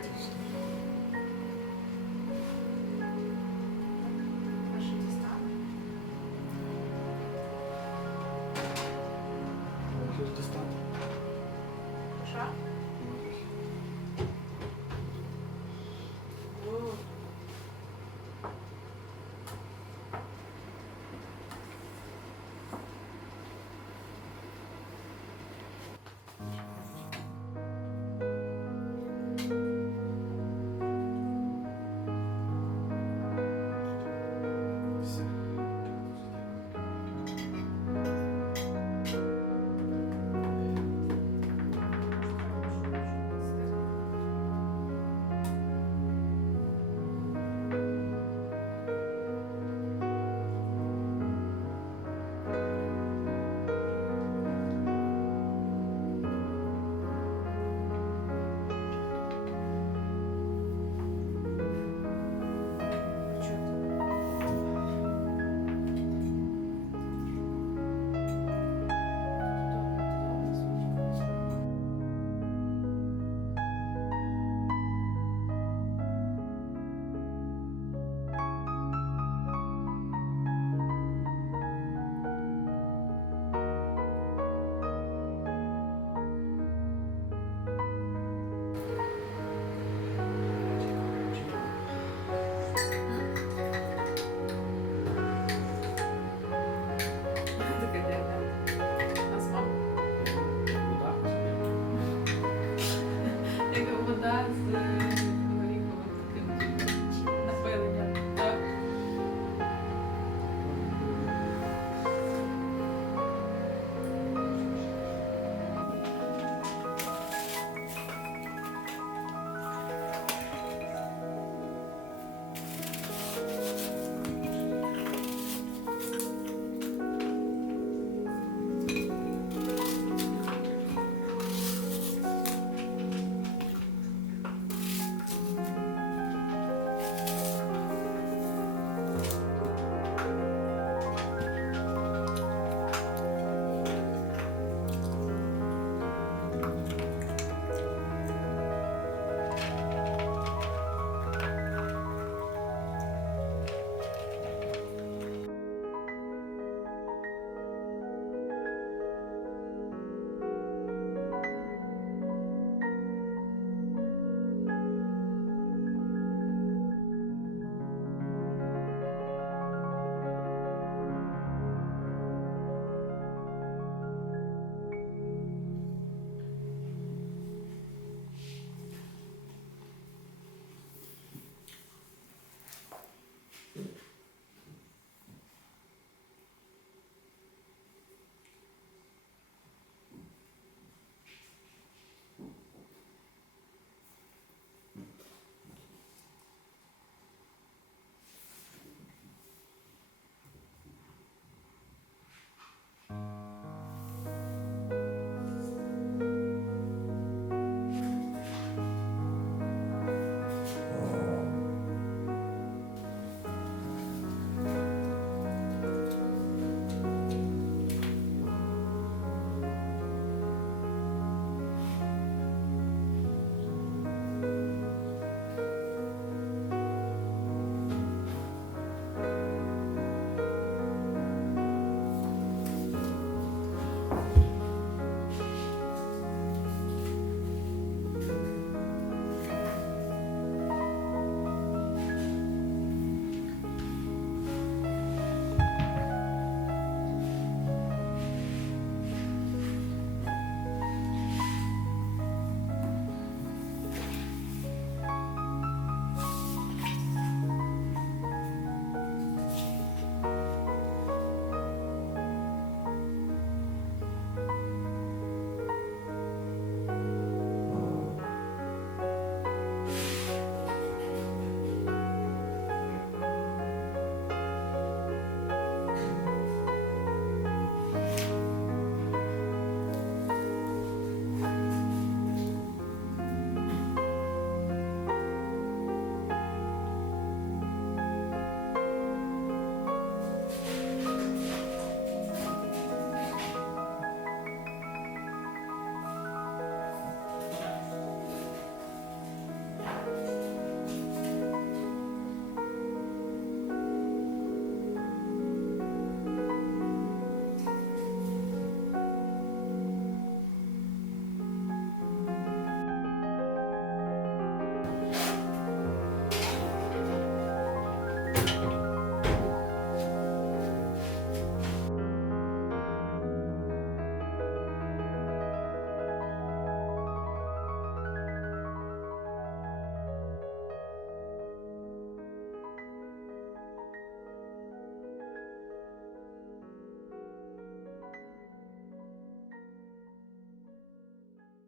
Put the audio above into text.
artist.